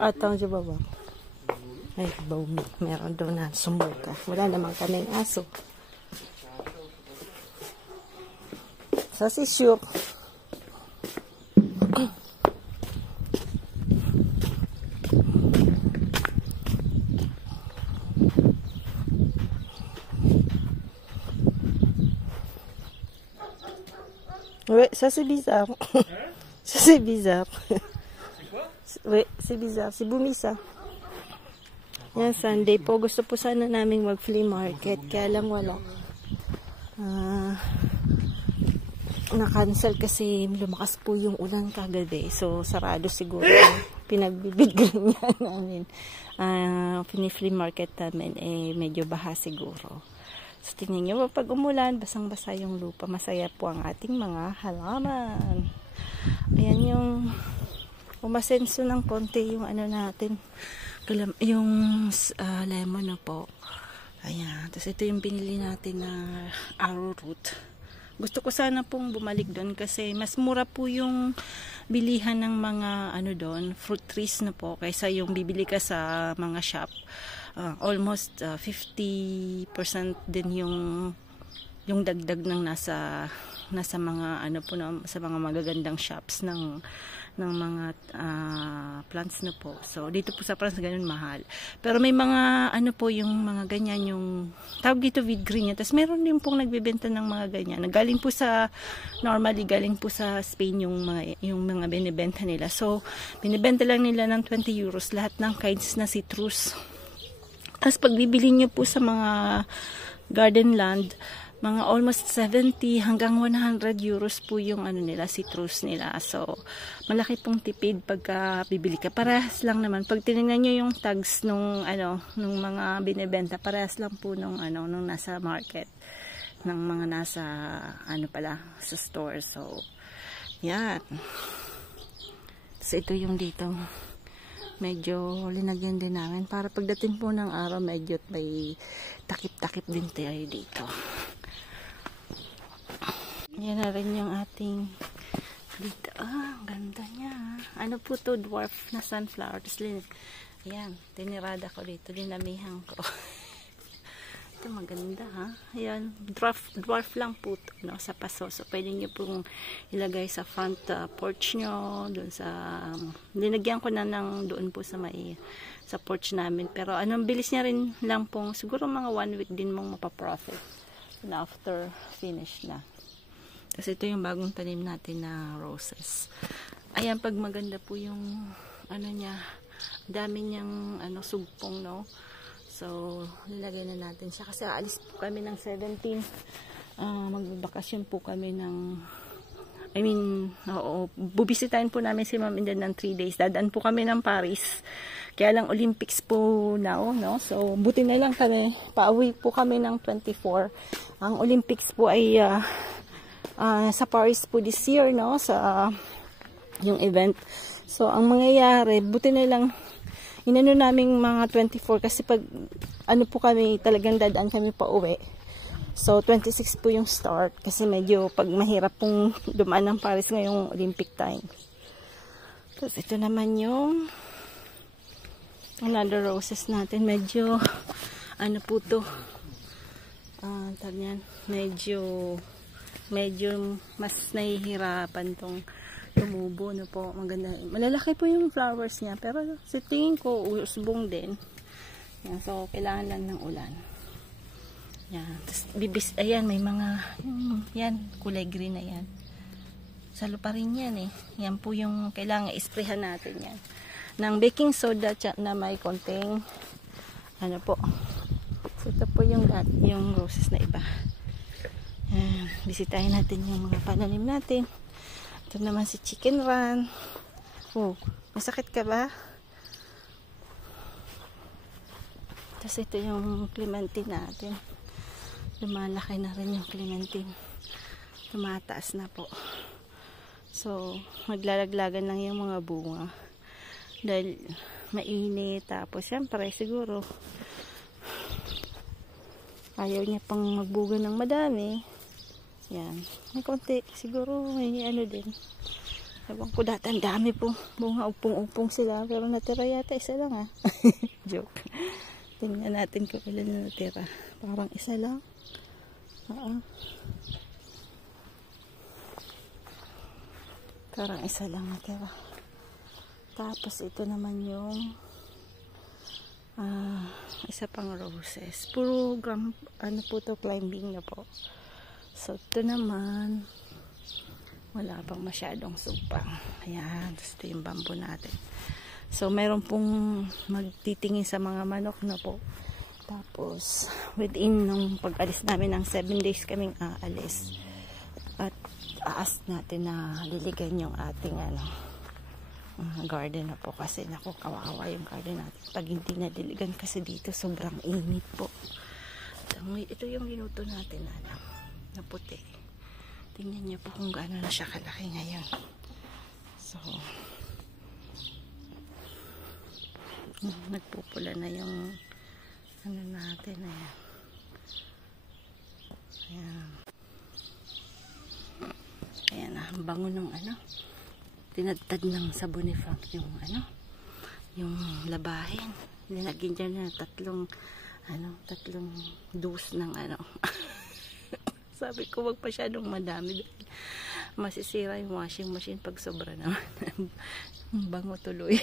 At ang baba. Ay, baumi. Meron daw na sumuka. Wala naman kaming aso. Sa si Shook. Ouais, ça c'est bizarre. Ça c'est bizarre. Oui, c'est bizarre. C'est Bumi ça. Yan, Sunday po. Gusto po sana namin mag-flea market. Kaya lang wala. Na-cancel kasi lumakas po yung ulan kagabi. So, sarado siguro. Pinagbibigyan niya namin. Flea market namin medyo baha siguro. So, tingnan nyo, pag umulan, basang-basa yung lupa. Masaya po ang ating mga halaman. Ayan yung umasenso ng konti yung ano natin. Yung lemon na po. Ayan. Tapos ito yung binili natin na arrowroot. Gusto ko sana pong bumalik doon kasi mas mura po yung bilihan ng mga ano doon, fruit trees na po kaysa yung bibili ka sa mga shop. Almost 50% din yung dagdag ng nasa mga ano po sa mga magagandang shops ng mga plants na po. So dito po sa France ganun mahal. Pero may mga ano po yung mga ganyan yung tawag dito with green. Tapos meron din pong nagbebenta ng mga ganyan. Galing po sa galing po sa Spain yung mga binebenta nila. So binebenta lang nila ng 20 euros lahat ng kinds na citrus. Tapos pag bibili nyo po sa mga garden land, mga almost 70 hanggang 100 euros po yung ano nila, citrus nila. So, malaki pong tipid pagka bibili ka. Parehas lang naman. Pag tinignan nyo yung tags nung mga binebenta, parehas lang po nung nasa market. Ng mga nasa, sa store. So, yan. So, ito yung dito. Medyo linagyan din namin para pagdating po ng araw medyo may takip-takip din tayo dito. Yan na rin yung ating dito. Ganda niya. Ano po to? Dwarf na sunflower. Ayan, tinirada ko dito. Dinamihan ko. Ito maganda ha. Ayan, dwarf lang po to, no, sa paso. So, pwede nyo pong ilagay sa front porch nyo. Doon sa, linagyan ko na ng doon po sa sa porch namin. Pero bilis niya rin lang pong, siguro mga 1 week din mong mapaprofit. And after finish na. Kasi ito yung bagong tanim natin na roses. Ayan, pag maganda po yung niya, dami niyang sugpong, no. So, nilagay na natin siya. Kasi aalis po kami ng 17. Magbabakasyon po kami ng bubisitahin po namin si Ma'am Indan ng 3 days. Dadaan po kami ng Paris. Kaya lang Olympics po now, no? So, buti na lang kami. Pauwi po kami ng 24. Ang Olympics po ay sa Paris po this year, no? Sa yung event. So, ang mangyayari, buti na lang inano naming mga 24 kasi pag po kami talagang dadaan kami pa uwi. So 26 po yung start kasi medyo pag mahirap pong dumaan ng Paris ngayong Olympic time. Tapos ito naman yung another roses natin. Medyo po to. Medyo mas nahihirapan tong tumubo, no po. Maganda. Malalaki po yung flowers niya. Pero sa tingin ko, usbong din. Yan, so, kailangan lang ng ulan. Yan. Tapos, ayan, may mga, yan, kulay green na yan. Salo pa rin yan eh. Yan po yung kailangan isprehan natin yan. Ng baking soda na may konting, po. So, ito po yung roses na iba. Yan. Bisitahin natin yung mga pananim natin. Ito naman si chicken run. Masakit ka ba? Tapos ito yung clementine natin. Lumalaki na rin yung clementine. Tumataas na po. So, maglalaglagan lang yung mga bunga. Dahil mainit. Tapos, syempre, siguro ayaw niya pang magbuga ng madami. Yan. May konti. Siguro may din. Ewan ko dati, ang dami pong bunga, upong-upong sila. Pero natira yata isa lang ah. Joke. Tingnan natin kung ilan na natira. Parang isa lang. Parang isa lang natira. Tapos ito naman yung isa pang roses. Puro ano po to, climbing na po. So ito naman wala pang masyadong supang. Ayan, gusto yung bamboo natin. So, meron pong magtitingin sa mga manok na po. Tapos, within nung pag-alis namin ng 7 days kaming aalis. At aas natin na liligan yung ating garden na po. Kasi naku, kawawa yung garden natin. Pag hindi na diligan kasi dito, sobrang init po. So, ito yung ginuto natin na puti. Tingnan niyo po kung gaano na siya kalaki ngayon. So, nagpupula na yung ano natin. Ayan. Ayan na, ang bango ng tinadtad ng sabonifang yung labahin. Nilagyan dyan na tatlong dose ng Sabi ko, wag masyadong madami dahil masisira yung washing machine pag sobra naman. Bango tuloy.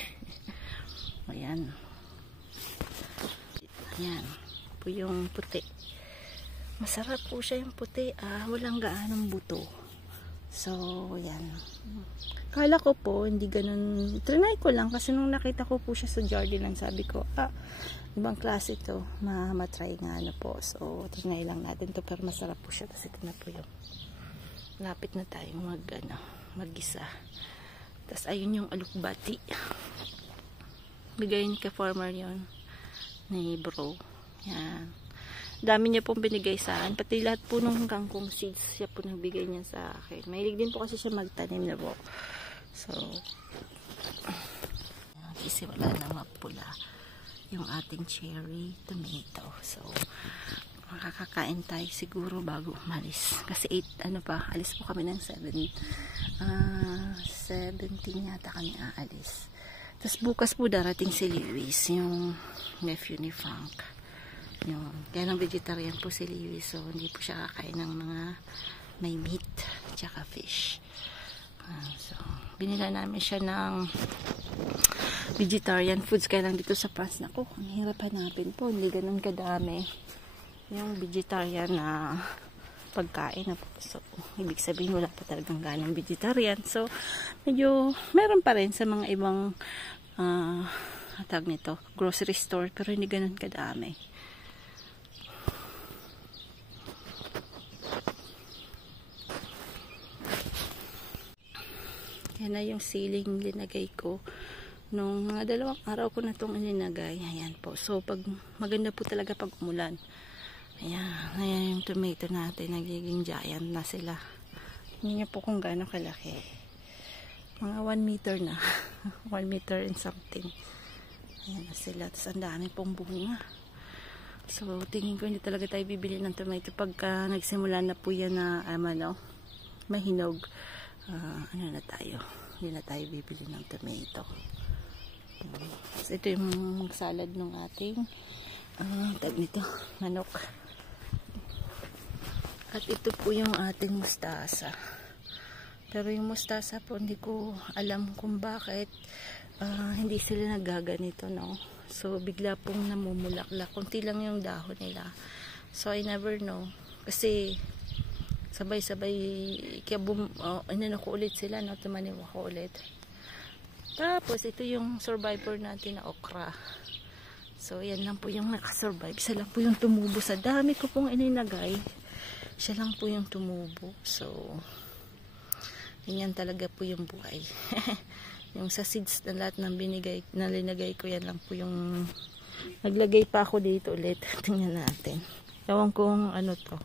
Ayan. Ayan. Po yung puti. Masarap po siya yung puti. Walang gaanong buto. So, ayan. Kala ko po, hindi ganun. Trinay ko lang kasi nung nakita ko po siya sa Jardiland, sabi ko, ibang klase to, matry nga po. So, trinay lang natin to, pero masarap po siya. Kasi ito na po yung lapit na tayong mag-gisa. Tapos, ayun yung alukbati. Bigayin ka farmer yon ni bro. Yan. Dami niya pong binigay sa akin. Pati lahat po ng kangkong seeds, siya po nagbigay niya sa akin. Mahilig din po kasi siya magtanim na po. So, kasi wala na mapula yung ating cherry tomato. So, makakakain tayo siguro bago umalis. Kasi 8, alis po kami ng 17 yata kami aalis. Tapos bukas po darating si Lewis, yung nephew ni Frank. Kaya ng vegetarian po si Lewis. So, hindi po siya kakain ng mga may meat tsaka fish. So, binila namin siya ng vegetarian foods. Kaya lang dito sa France, naku, ang hirap hanapin po. Hindi ganun kadami yung vegetarian na pagkain na po. So, ibig sabihin wala pa talagang ganang vegetarian. So, medyo meron pa rin sa mga ibang tag nito, grocery store. Pero hindi ganun kadami. Yan na yung ceiling linagay ko. Nung mga 2 araw ko na itong linagay. Ayan po. So, maganda po talaga pag umulan. Ayan yung tomato natin. Nagiging giant na sila. Hindi niyo po kung gaano kalaki. Mga 1 meter na. 1 meter and something. Ayan na sila. Tapos ang dami pong bunga. So, tingin ko hindi talaga tayo bibili ng tomato pagka nagsimula na po yan na mahinog. Na tayo. Hindi na tayo bibili ng tomato. So, ito yung salad ng ating tag nito, manok. At ito po yung ating mustasa. Pero yung mustasa po, hindi ko alam kung bakit hindi sila nagaganito, no? So, bigla pong namumulaklak. Kunti lang yung dahon nila. So, I never know. Kasi, sabay-sabay kaya inano ko ulit sila, no? Tumanim ako ulit. Tapos ito yung survivor natin na okra. So yan lang po yung nakasurvive. Isa lang po yung tumubo. Sa dami ko pong ininagay, siya lang po yung tumubo. So ganyan talaga po yung buhay. Yung sa seeds na lahat ng linagay ko, yan lang po yung naglagay pa ako dito ulit. Tingnan natin. Ewan kung ano to.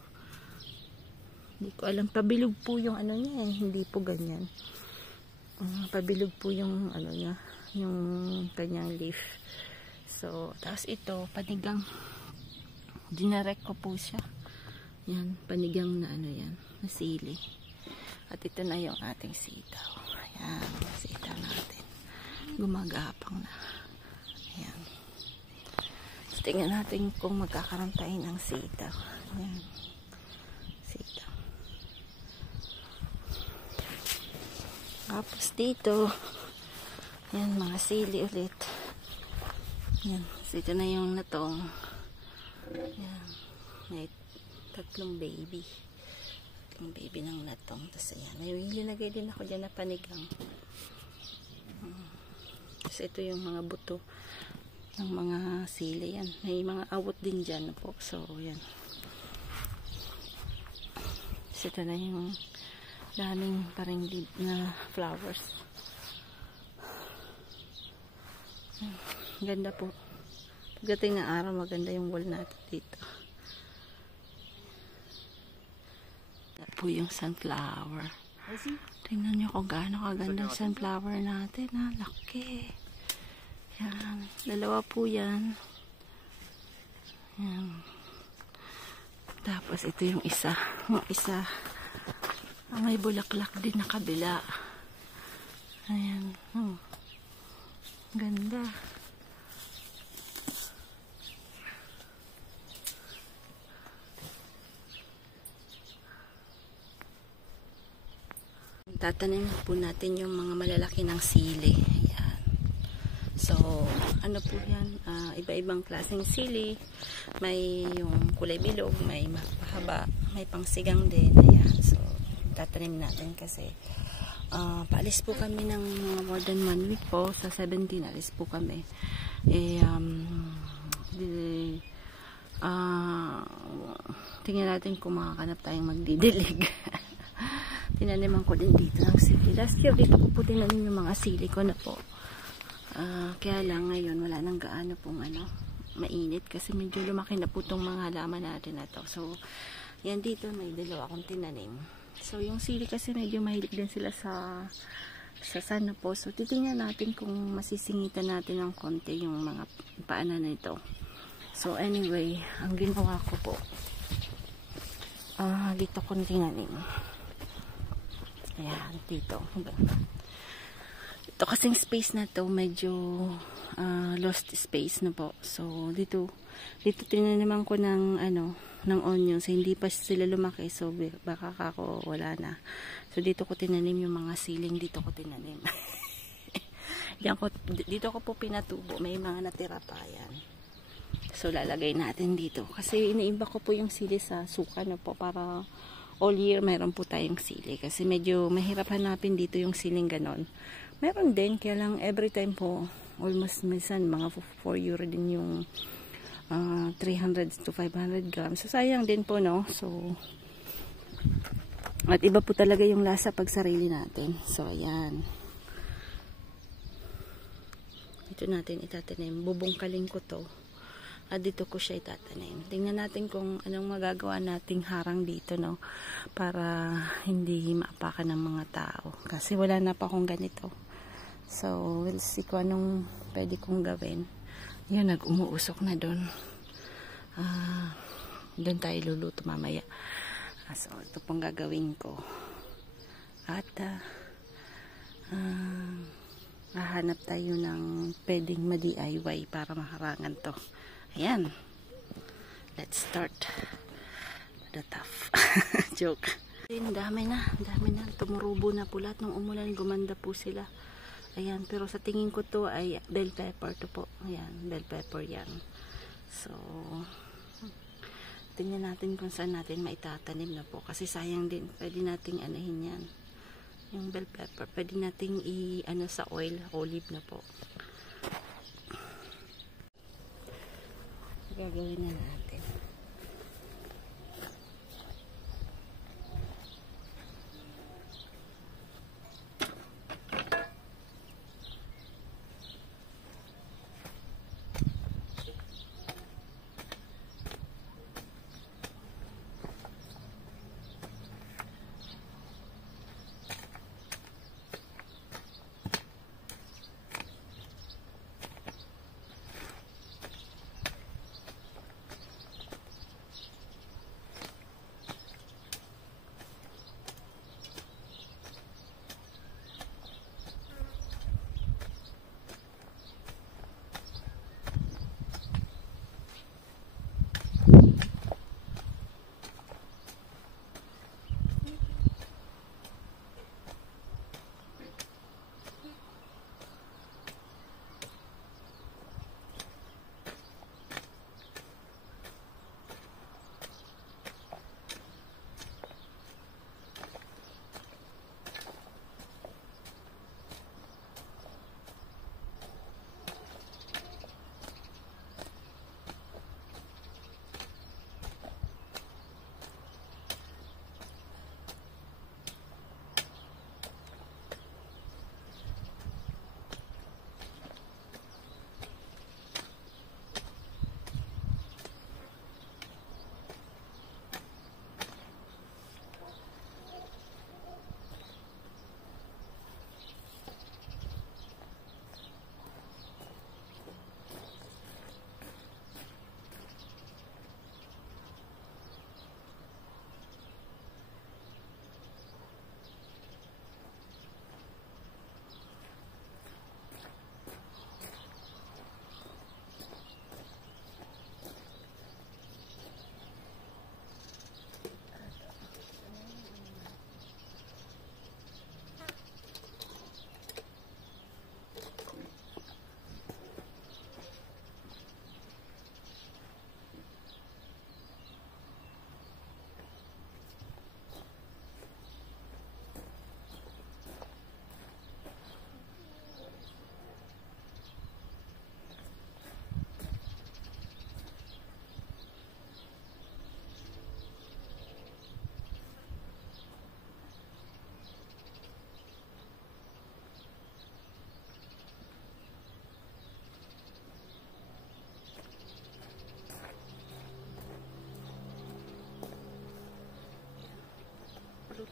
Hindi ko alam. Pabilog po yung niya eh. Hindi po ganyan. Pabilog po yung niya. Yung kanyang leaf. So, tapos ito, panigang. Dinarek ko po siya. Yan, panigang na yan. Na sili. At ito na yung ating sitaw. Ayan, sitaw natin. Gumagapang na. Ayan. So, tingnan natin kung magkakaroon tayo ng sitaw. Ayan. Sitaw. Tapos dito, ayan, mga sili ulit. Ayan, dito na yung natong. Ayan, may tatlong baby. Tatlong baby ng natong. Tapos ayan, may linagay din ako dyan na panigang. Tapos ito yung mga buto ng mga sili. Yan, may mga awot din dyan po. So, yan. Tapos ito na yung daming parang leaf na flowers. Ganda po. Pagdating ng araw, maganda yung wall natin dito. Yan po yung sunflower. Tingnan nyo kung gaano kaganda yung sunflower natin. Ha? Laki. Yan. Dalawa po yan. Yan. Tapos ito yung isa. Yung isa. May bulaklak din na kabila. Ayan. Ganda. Tatanim po natin yung mga malalaki ng sili. Ayan. So, ano po yan? Iba-ibang klaseng sili. May yung kulay bilog, may mahaba, may pangsigang din. Ayan. So, tatanim natin kasi paalis po kami ng more than 1 week po. Sa 17, alis po kami. Tingnan natin kung makakanap tayong magdidilig. Tinaniman ko din dito ng sili. Last year, dito ko po tinanim yung mga sili ko na po. Kaya lang ngayon, wala nang gaano pong mainit kasi medyo lumaki na po itong mga halaman natin na to. So, yan dito, may dalawa akong tinanim. So, yung sili kasi medyo mahilig din sila sa sana po. So, titingnan natin kung masisingitan natin ng konti yung mga paanan na ito. So, anyway, ang ginawa ko po, dito ko tinanim. Ayan, dito. Ito kasing space na to medyo lost space na po. So, dito tinaniman ko ng ng onions. Hindi pa sila lumaki. So, baka ako wala na. So, dito ko tinanim yung mga siling. Dito ko tinanim. Dito ko po pinatubo. May mga natira pa yan. So, lalagay natin dito. Kasi iniiba ko po yung sili sa suka na po para all year mayroon po tayong sili. Kasi medyo mahirap hanapin dito yung siling ganon. Meron din, kaya lang every time po, almost minsan mga 4 euro din yung 300 to 500 grams. So, sayang din po, no? So, at iba po talaga yung lasa pag sarili natin. So, ayan. Ito natin itatanim. Bubungkaling ko to. At dito ko siya itatanim. Tingnan natin kung anong magagawa nating harang dito, no? Para hindi maapakan ng mga tao. Kasi wala na pa akong ganito. So, we'll see kung anong pwede kong gawin. Yun, nag-umuusok na doon. Doon tayo luluto mamaya. So, ito pong gagawin ko. At, hahanap tayo ng pwedeng ma-DIY para maharangan to. Ayan. Let's start the tough. Joke. Dami na. Tumurubo na po lahat. Nung umulan, gumanda po sila. Ayan. Pero sa tingin ko to ay bell pepper to po. Ayan. Bell pepper yan. So, tingnan natin kung saan natin maitatanim na po. Kasi sayang din. Pwede nating anahin yan. Yung bell pepper. Pwede nating sa olive na po. Gagawin na natin.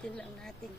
Ayusin lang natin.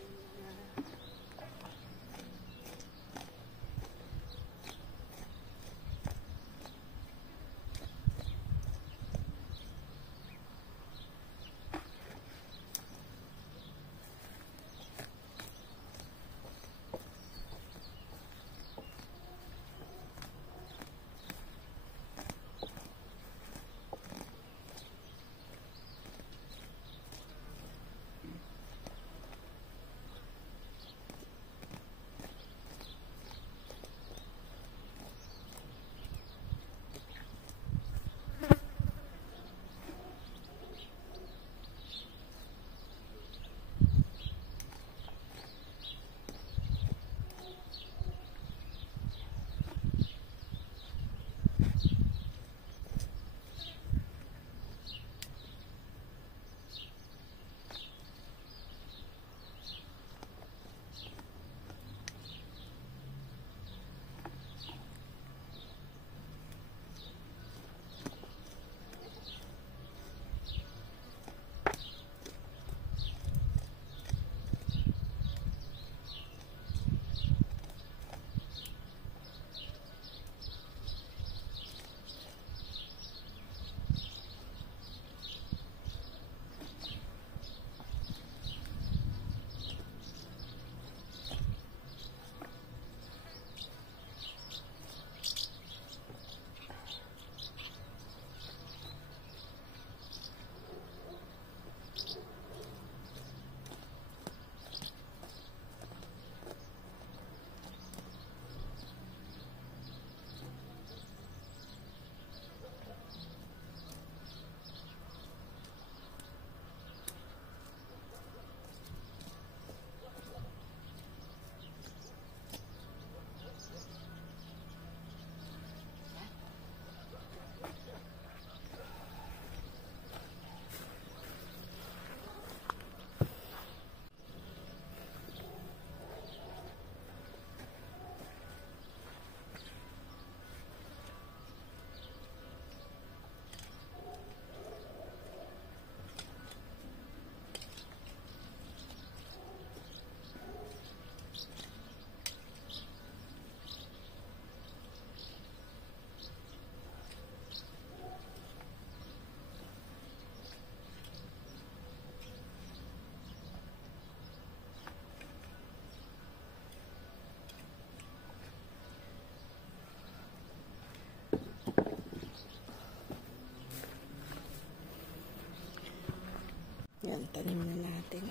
Yan, tanim na natin.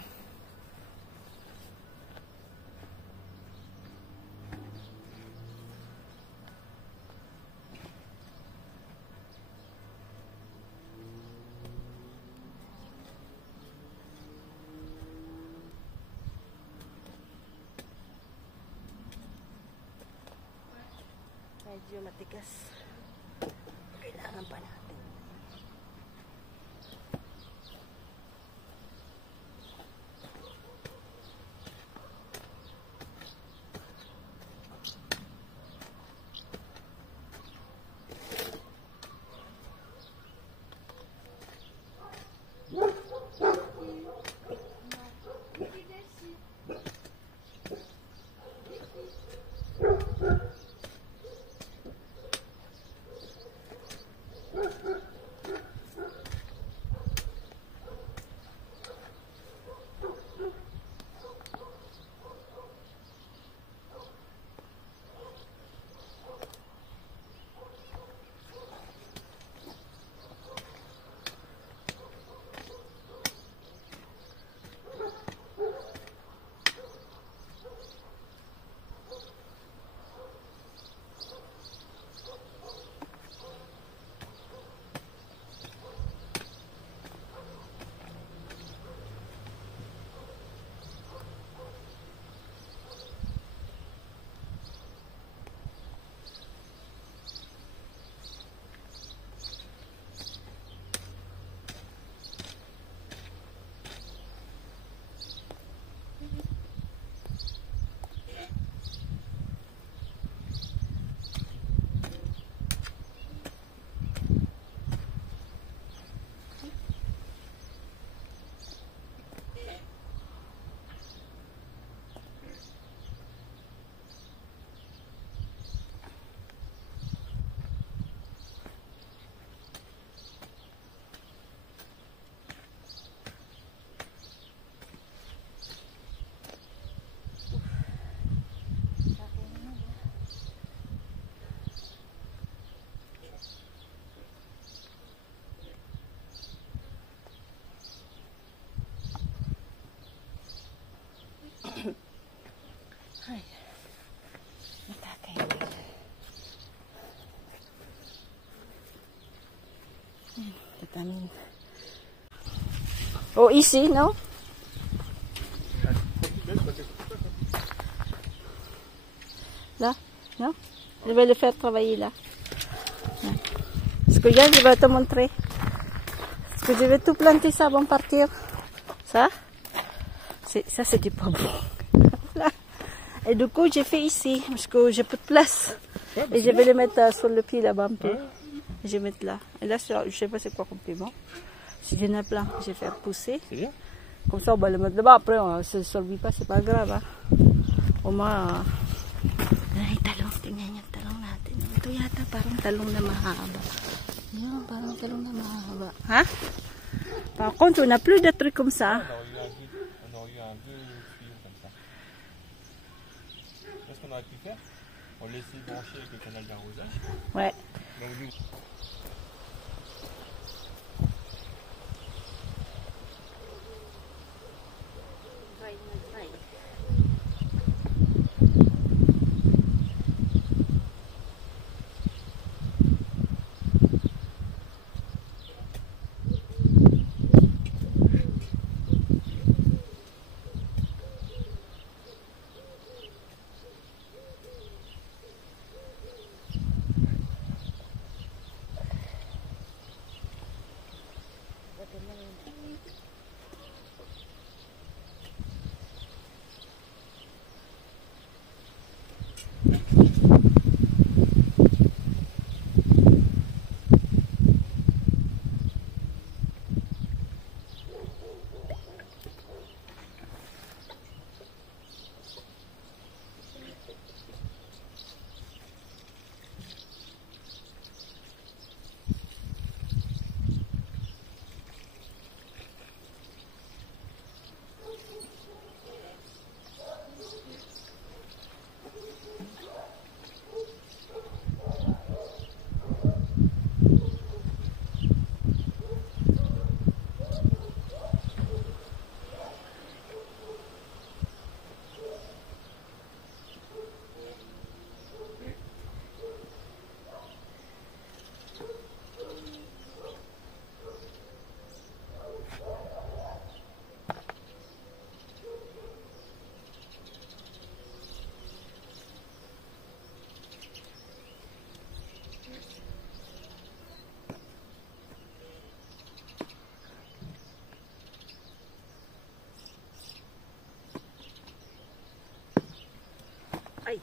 Medyo matigas. Kailangan pa natin. market, I mean. Oh, easy, no? Là, non? Je vais le faire travailler là. Parce que je vais te montrer. Parce que je vais tout planter ça avant de partir. Ça, c'était pas bon. Là. Et du coup, j'ai fait ici, parce que j'ai peu de place. Et je vais le mettre sur le pied là-bas un peu. Je vais mettre là. Et là, je sais pas c'est quoi compliment. Si j'en ai plein, je vais faire pousser. C'est bien. Comme ça, on va le mettre là-bas. Après, on ne se survit pas, c'est pas grave. Hein. Au moins... Ay, talong. Tingnan niyo talong natin. Ito yata parang talong na mahaba. Yan, parang talong na mahaba. Ha? Par contre, on n'a plus de trucs comme ça. On aurait eu un vieux tuyau comme ça. Qu'est-ce qu'on aurait pu faire? On laissait brancher avec le canal d'arrosage. Ouais. Mais au lieu... Ay,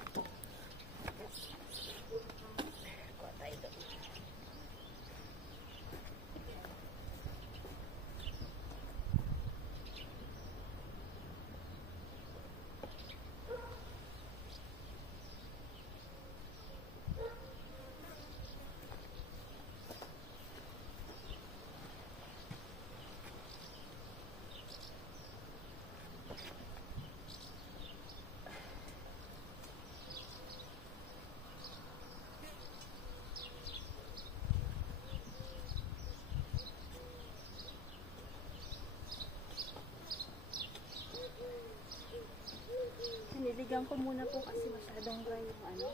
Niligan ko muna po kasi masyadong dry yung ano.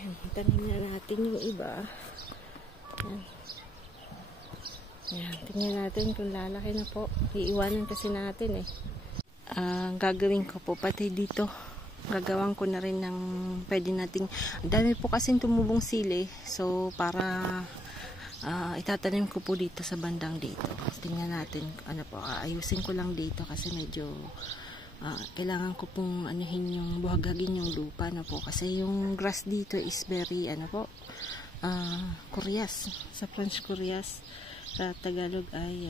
Ayan, tanim na natin yung iba. Ayan. Ayan, tingnan natin kung lalaki na po. Iiwanan kasi natin eh. Gagawin ko po pati dito. Gagawan ko na rin ng pwede nating, dami po kasing tumubong sili. So, para itatanim ko po dito sa bandang dito. Tingnan natin, ano po, ayusin ko lang dito kasi medyo kailangan ko pong anuhin yung buhagagin yung lupa na po. Kasi yung grass dito is very, ano po, Koreas. Sa French Koreas. Sa Tagalog ay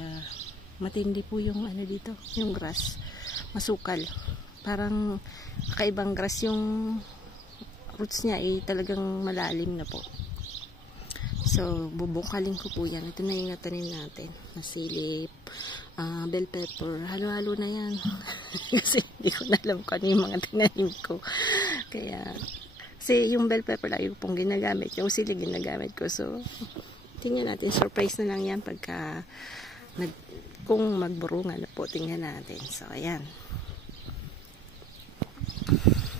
matindi po yung ano dito, yung grass. Masukal. Parang kakaibang grass yung roots niya ay talagang malalim na po. So, bubukalin ko po yan. Ito na yung natanim natin. Nasilip, bell pepper. Halo-halo na yan. Kasi hindi ko na alam kung ano yung mga tinanim ko. Kaya, kasi yung bell pepper lagi ko pong ginagamit. Yung sili ginagamit ko. So, tingnan natin. Surprise na lang yan pagka kung magburungan na po. Tingnan natin. So, ayan.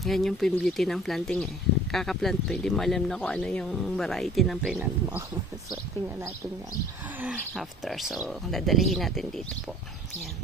Yan yung beauty ng planting eh. Kakaplant po, hindi mo alam na kung ano yung variety ng plant mo. So, tingnan natin yan after. So, dadalihin natin dito po. Yan.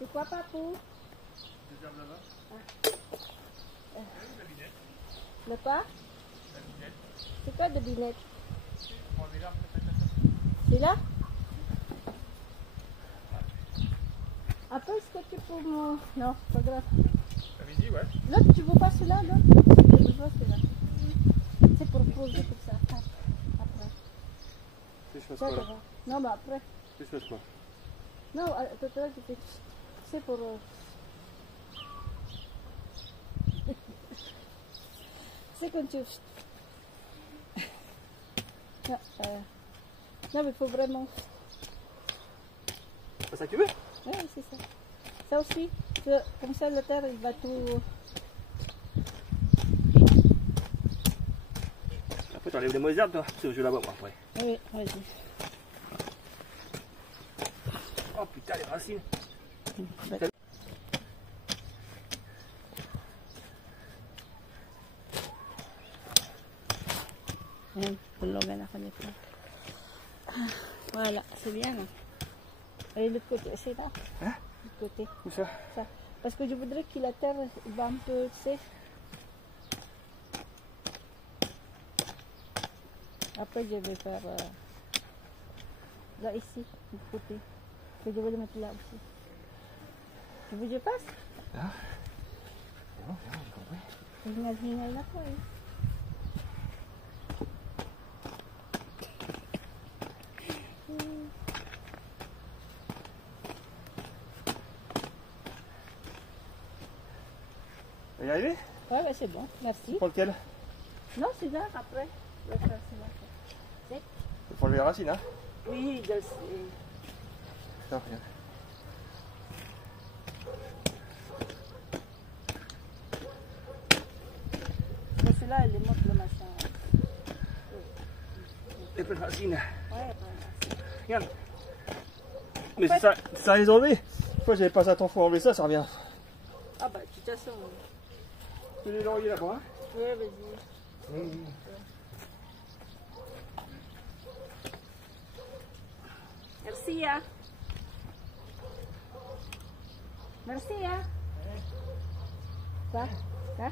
C'est quoi, papou? Le quoi? C'est quoi de binette? C'est là? Après, est-ce que tu peux me... Non, pas grave. À midi, ouais. L'autre, tu veux pas celui-là, l'autre? Je veux celui-là. C'est pour poser comme ça. Après. Tu fais Ça, quoi là? non, mais après. Tu fais quoi? Non, tout à l'heure, tu fais... C'est pour... C'est quand tu... Non, non, mais il faut vraiment... C'est ça que tu veux? Oui, c'est ça. Ça aussi, comme ça, la terre, il va tout... Après, tu enlèves les mauvaises herbes, toi. Parce que je vais là-bas, moi, après. Oui, vas-y. Oh putain, les racines. Ayan, tulugan ako nito. Voilà, c'est bien. Hein? Et l'autre côté, c'est là. Hein? L'autre côté. Où ça? Ça. Parce que je voudrais que la terre va un peu, tu sais. Après, je vais faire là, ici, du côté. Que je vais le mettre là aussi. Tu veux que je passe? Ah. Non, j'ai compris. Hingal-hingal na po eh. On va y arriver? Ouais, ouais, c'est bon. Merci. Pour lequel? Non, c'est là, après. Je vais faire ça. C'est? Il faut enlever les racines, hein? Oui, je sais. Non, regarde. Mais celui-là, elle est monte le machin. Les plus de racines. Ouais, Regarde. Mais c'est ça les enlever. Une fois j'avais pas ça, faut enlever ça, ça revient. ah bah, de toute façon. Tu les lauriers là-bas, hein? Ouais, vas-y. Merci, hein. Merci, hein. Quoi? Quoi?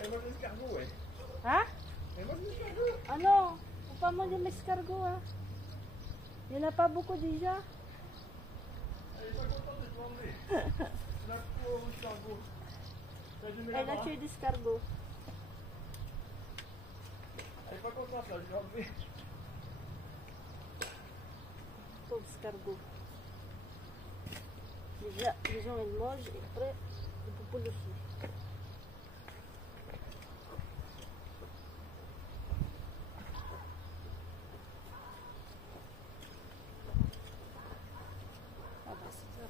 Elle mange l'escargot, ouais. Hein? Elle mange l'escargot. Ah non, faut pas manger l'escargot, hein. Il n'y en a pas beaucoup déjà. Elle est pas contente de te l'enlever. La pauvre escargot. Elle a tué l'escargot. Elle est pas contente là, je l'ai enlevé. Pauvre escargot. Déjà, les gens ils mangent et après, le poupou aussi. Ah bah c'est ça.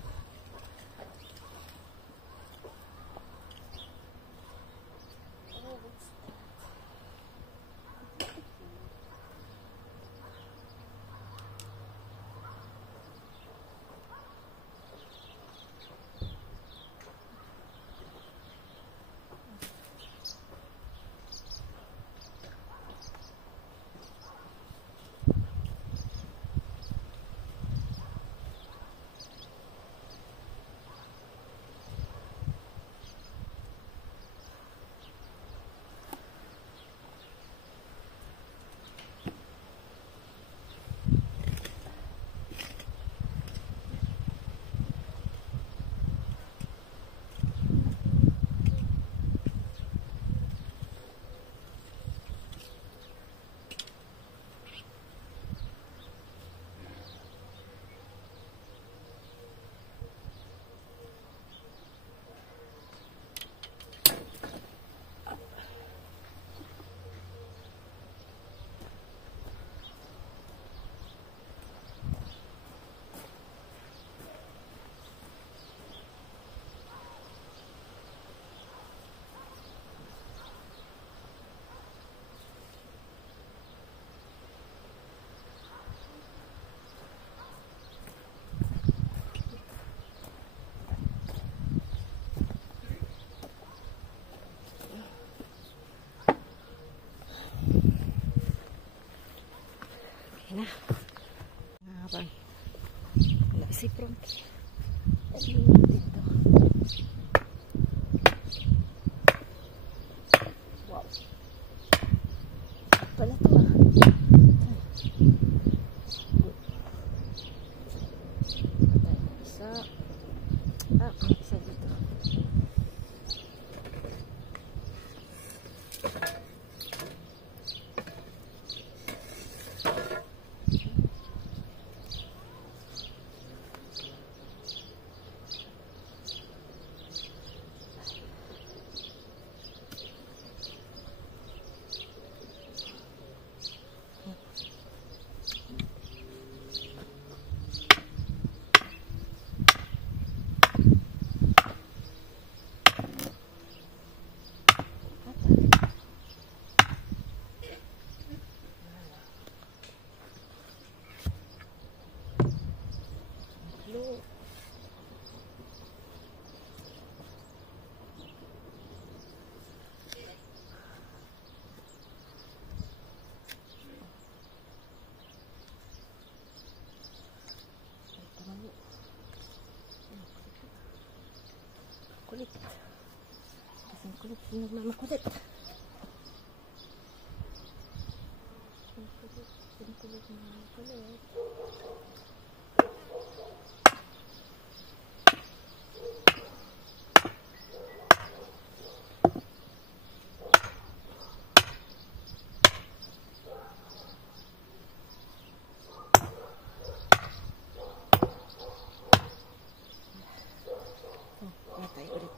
Okay na. Habang wala si Frankie. Dito. Wow. Pala to ah. Isa. Isa dito. Makulit, nagmamakulit. Makulit, nagmamakulit. Patay ulit.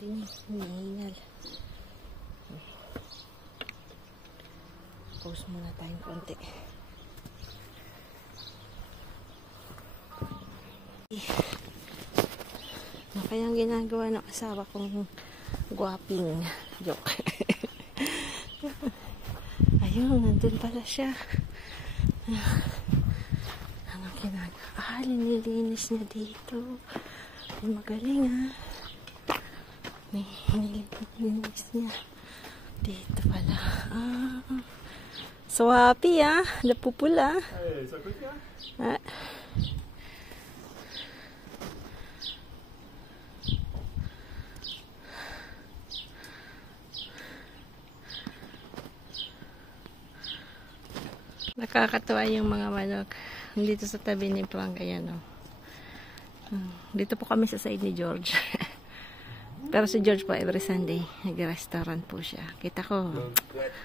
natin yung hinihingal. Pause muna tayong konti. Ano kayang ginagawa ng asawa kong guwaping? Joke. Ayun, nandun pala siya. Ano ginagawa? Nililinis niya dito. Ay, magaling nililinis niya. Dito pala. So happy napupula. Hey, ça coûte bien? Nakakatuwa yung mga manok. Dito sa tabi ni Frank, ayan dito po kami sa side ni George. Pero si George po every Sunday nag-restaurant po siya. Kita ko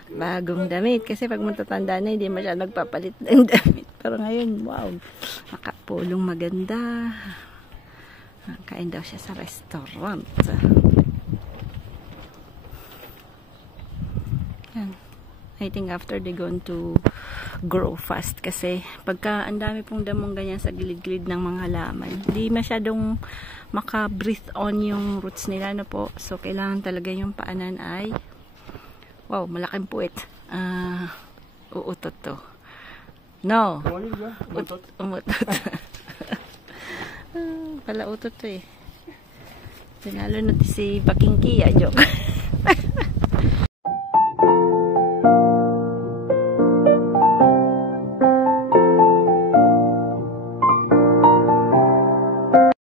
bagong damit kasi pag matatanda na hindi masyadong nagpapalit ng damit. Pero ngayon, wow, nakapulong maganda. Kain daw siya sa restaurant. Yan. I think after they going to grow fast kasi pagka ang dami pong damong ganyan sa gilid-gilid ng mga halaman, hindi masyadong maka-breathe on yung roots nila po. So kailangan talaga yung paanan ay wow, malaking puwet. Uutot to. No. Umutot. Pala utot to eh. Sinalo natin si Pakingki, joke.